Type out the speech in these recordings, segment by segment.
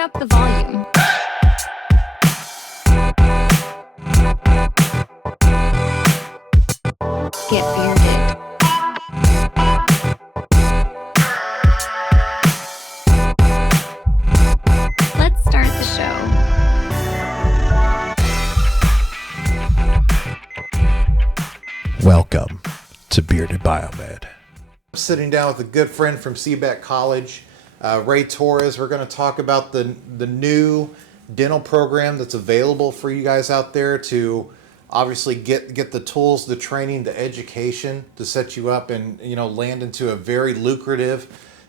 Turn up the volume. Get bearded. Let's start the show. Welcome to Bearded Biomed. I'm sitting down with a good friend from CBET College, Ray Torres. We're going to talk about the new dental program that's available for you guys out there to obviously get the tools, the training, the education to set you up and land into a very lucrative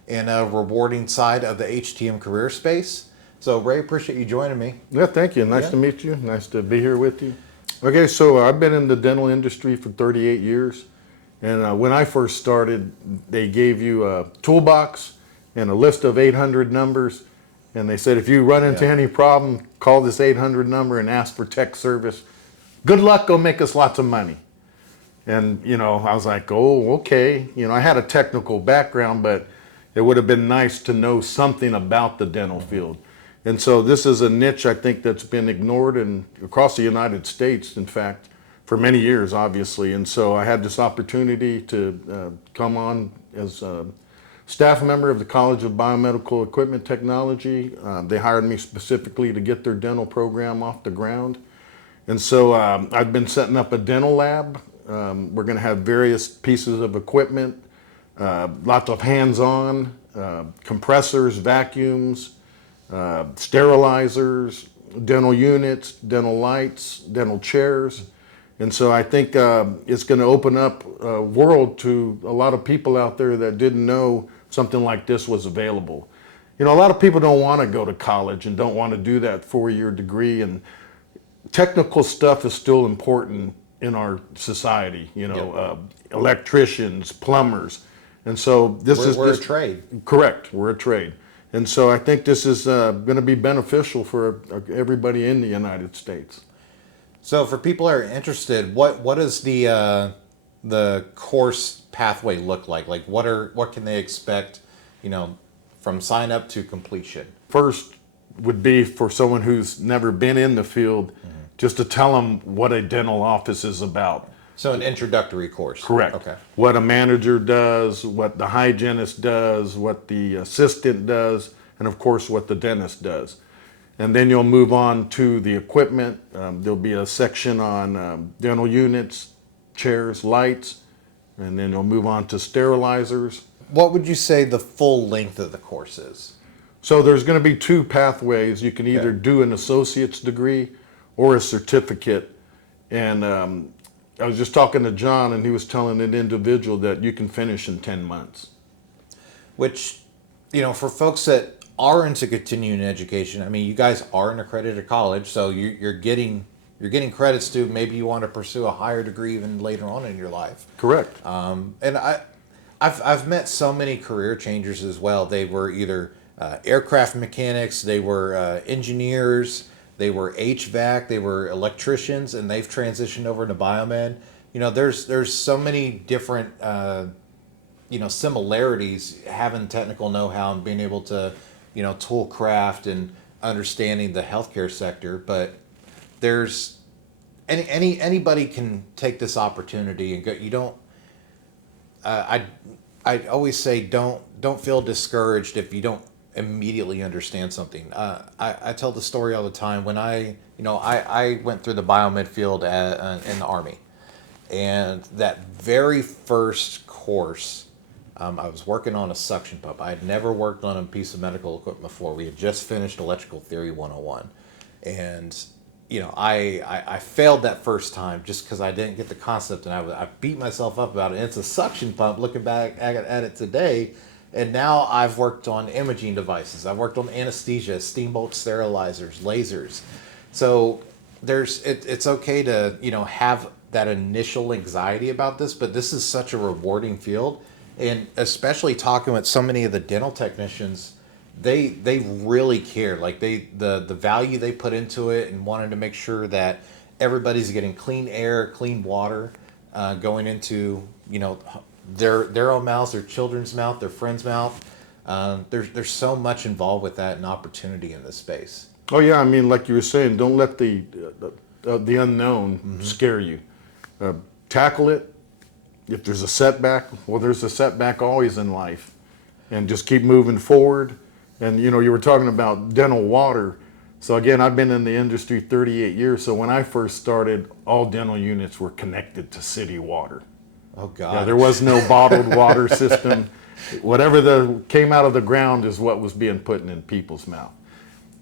and rewarding side of the HTM career space. So Ray, appreciate you joining me. Yeah, thank you. Nice to meet you. Nice to be here with you. Okay, so I've been in the dental industry for 38 years. And when I first started, they gave you a toolbox and a list of 800 numbers. And they said, if you run into any problem, call this 800 number and ask for tech service. Good luck, go make us lots of money. And, I was like, oh, okay. I had a technical background, but it would have been nice to know something about the dental field. And so this is a niche, I think, that's been ignored across the United States, in fact, for many years, obviously. And so I had this opportunity to come on as a staff member of the College of Biomedical Equipment Technology. They hired me specifically to get their dental program off the ground. And so I've been setting up a dental lab. We're going to have various pieces of equipment, lots of hands-on, compressors, vacuums, sterilizers, dental units, dental lights, dental chairs. And so I think it's going to open up a world to a lot of people out there that didn't know something like this was available. A lot of people don't want to go to college and don't want to do that 4-year degree. And technical stuff is still important in our society, electricians, plumbers. And so we're a trade. Correct, we're a trade. And so I think this is going to be beneficial for everybody in the United States. So for people that are interested, what does the course pathway look like? Like what can they expect, from sign up to completion? First would be for someone who's never been in the field, just to tell them what a dental office is about. So an introductory course. Correct. Okay. What a manager does, what the hygienist does, what the assistant does, and of course what the dentist does. And then you'll move on to the equipment. There'll be a section on dental units, chairs, lights, and then you'll move on to sterilizers. What would you say the full length of the course is? So there's going to be 2 pathways. You can either do an associate's degree or a certificate. And I was just talking to John, and he was telling an individual that you can finish in 10 months. Which, for folks that are into continuing education, I mean, you guys are an accredited college, so you're getting credits to maybe you want to pursue a higher degree even later on in your life. Correct. And I've met so many career changers as well. They were either aircraft mechanics, they were engineers, they were HVAC, they were electricians, and they've transitioned over to Biomed. There's so many different similarities having technical know-how and being able to tool craft and understanding the healthcare sector. But there's anybody can take this opportunity and go. You don't. I always say don't feel discouraged if you don't immediately understand something. I tell the story all the time when I went through the biomed field in the Army, and that very first course, I was working on a suction pump. I had never worked on a piece of medical equipment before. We had just finished Electrical Theory 101, and I failed that first time just because I didn't get the concept, and I beat myself up about it. And it's a suction pump. Looking back at it today. And now I've worked on imaging devices. I've worked on anesthesia, steamboat sterilizers, lasers. So it's okay to have that initial anxiety about this, but this is such a rewarding field, and especially talking with so many of the dental technicians, they really care. Like the value they put into it and wanting to make sure that everybody's getting clean air, clean water, going into their own mouths, their children's mouth, their friend's mouth. There's so much involved with that and opportunity in this space. Oh yeah, I mean, like you were saying, don't let the unknown scare you. Tackle it. If there's a setback, well, there's a setback always in life, and just keep moving forward. And you were talking about dental water. So again, I've been in the industry 38 years. So when I first started, all dental units were connected to city water. Oh God. Yeah, there was no bottled water system. Whatever came out of the ground is what was being put in people's mouth.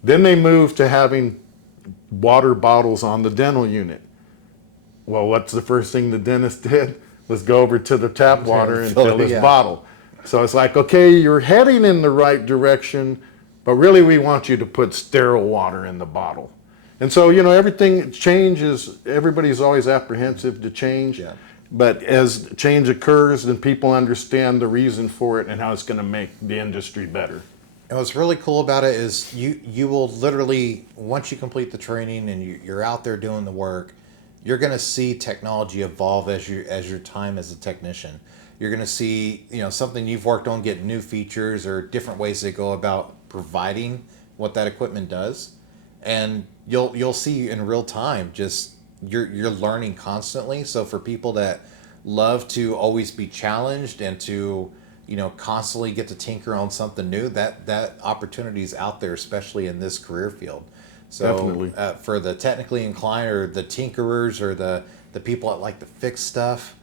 Then they moved to having water bottles on the dental unit. Well, what's the first thing the dentist did? Was go over to the tap water and fill his bottle. So it's like, okay, you're heading in the right direction, but really we want you to put sterile water in the bottle. And so, everything changes. Everybody's always apprehensive to change. Yeah. But as change occurs, then people understand the reason for it and how it's going to make the industry better. And what's really cool about it is you will literally, once you complete the training and you're out there doing the work, you're going to see technology evolve as your time as a technician. You're going to see, something you've worked on get new features or different ways to go about providing what that equipment does, and you'll see in real time. Just you're learning constantly. So for people that love to always be challenged and to constantly get to tinker on something new, that opportunity is out there, especially in this career field. So Definitely. For the technically inclined or the tinkerers or the people that like to fix stuff,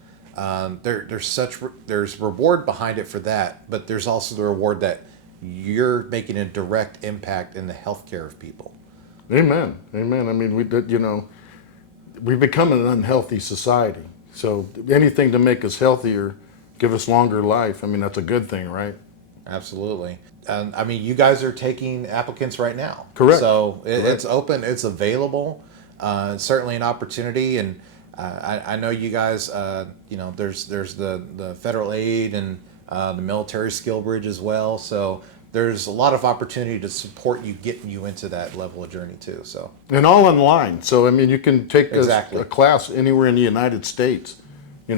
there's reward behind it for that, but there's also the reward that you're making a direct impact in the healthcare of people. Amen. Amen. I mean, we've become an unhealthy society. So anything to make us healthier, give us longer life, I mean, that's a good thing, right? Absolutely. And I mean, you guys are taking applicants right now. Correct. So Correct. It's open, it's available. It's certainly an opportunity. And I know you guys, there's the federal aid and the military skill bridge as well. So there's a lot of opportunity to support you, getting you into that level of journey too. So And all online. So, I mean, you can take Exactly. a class anywhere in the United States.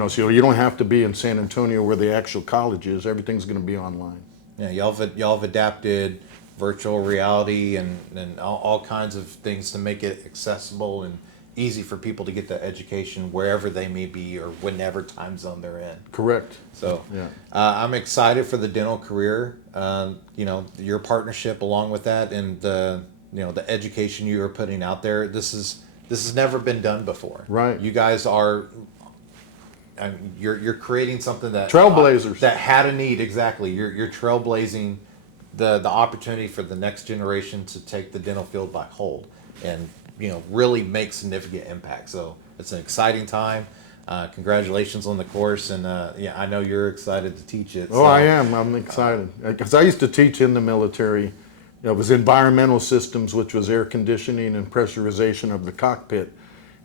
So you don't have to be in San Antonio where the actual college is. Everything's going to be online. yeah, y'all have adapted virtual reality and all kinds of things to make it accessible and easy for people to get the education wherever they may be or whenever time zone they're in. Correct. So Yeah. I'm excited for the dental career. Your partnership along with that and the education you are putting out there. This has never been done before. Right. You guys are. You're creating something that Trailblazers. that had a need. Exactly. You're trailblazing the opportunity for the next generation to take the dental field by hold and really make significant impact. So it's an exciting time. Congratulations on the course, and I know you're excited to teach it. Oh, I am. I'm excited. Because I used to teach in the military. It was environmental systems, which was air conditioning and pressurization of the cockpit.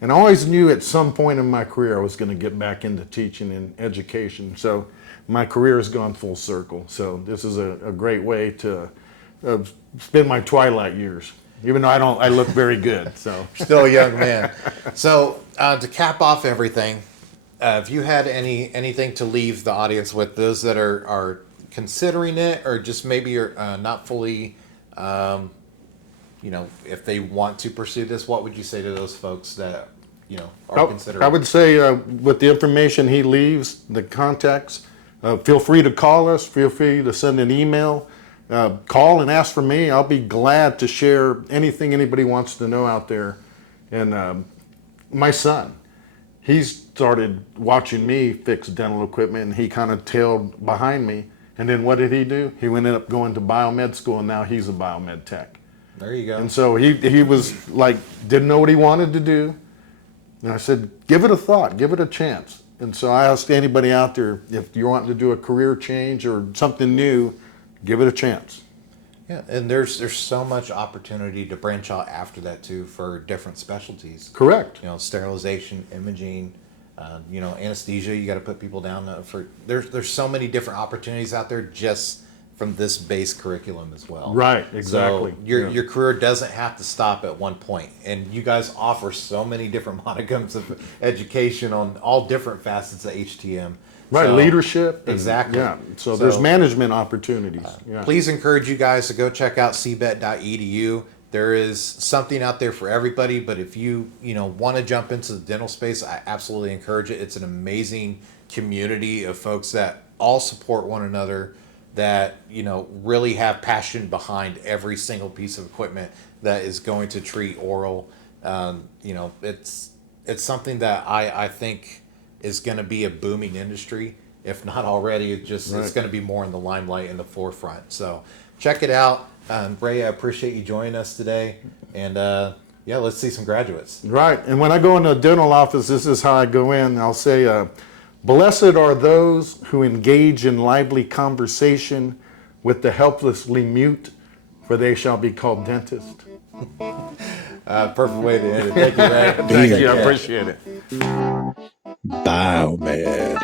And I always knew at some point in my career I was going to get back into teaching and education. So my career has gone full circle. So this is a great way to spend my twilight years, even though I look very good. So Still a young man. So to cap off everything, if you had anything to leave the audience with, those that are considering it or just maybe are not fully, if they want to pursue this, what would you say to those folks that are considering? I would say with the information he leaves, the contacts, feel free to call us. Feel free to send an email. Call and ask for me. I'll be glad to share anything anybody wants to know out there. And my son, he started watching me fix dental equipment, and he kind of tailed behind me. And then what did he do? He ended up going to biomed school, and now he's a biomed tech. There you go. And so he was like, didn't know what he wanted to do. And I said, give it a thought, give it a chance. And so I asked anybody out there, if you're wanting to do a career change or something new, give it a chance. Yeah, and there's so much opportunity to branch out after that too for different specialties. Correct. Sterilization, imaging, anesthesia. You got to put people down for. There's so many different opportunities out there just from this base curriculum as well. Right. Exactly. So your career doesn't have to stop at one point, and you guys offer so many different monicums of education on all different facets of HTM. Right, So- leadership. and- Exactly. Yeah. So there's management opportunities. Yeah. Please encourage you guys to go check out cbet.edu. There is something out there for everybody, but if you want to jump into the dental space, I absolutely encourage it. It's an amazing community of folks that all support one another, that really have passion behind every single piece of equipment that is going to treat oral. It's something that I think is going to be a booming industry. If not already, it's going to be more in the limelight in the forefront. So check it out. Ray, I appreciate you joining us today. And let's see some graduates. Right. And when I go into a dental office, this is how I go in. I'll say, blessed are those who engage in lively conversation with the helplessly mute, for they shall be called dentists. Perfect way to end it. Thank you, Ray. Thank you. I appreciate it. Biomed.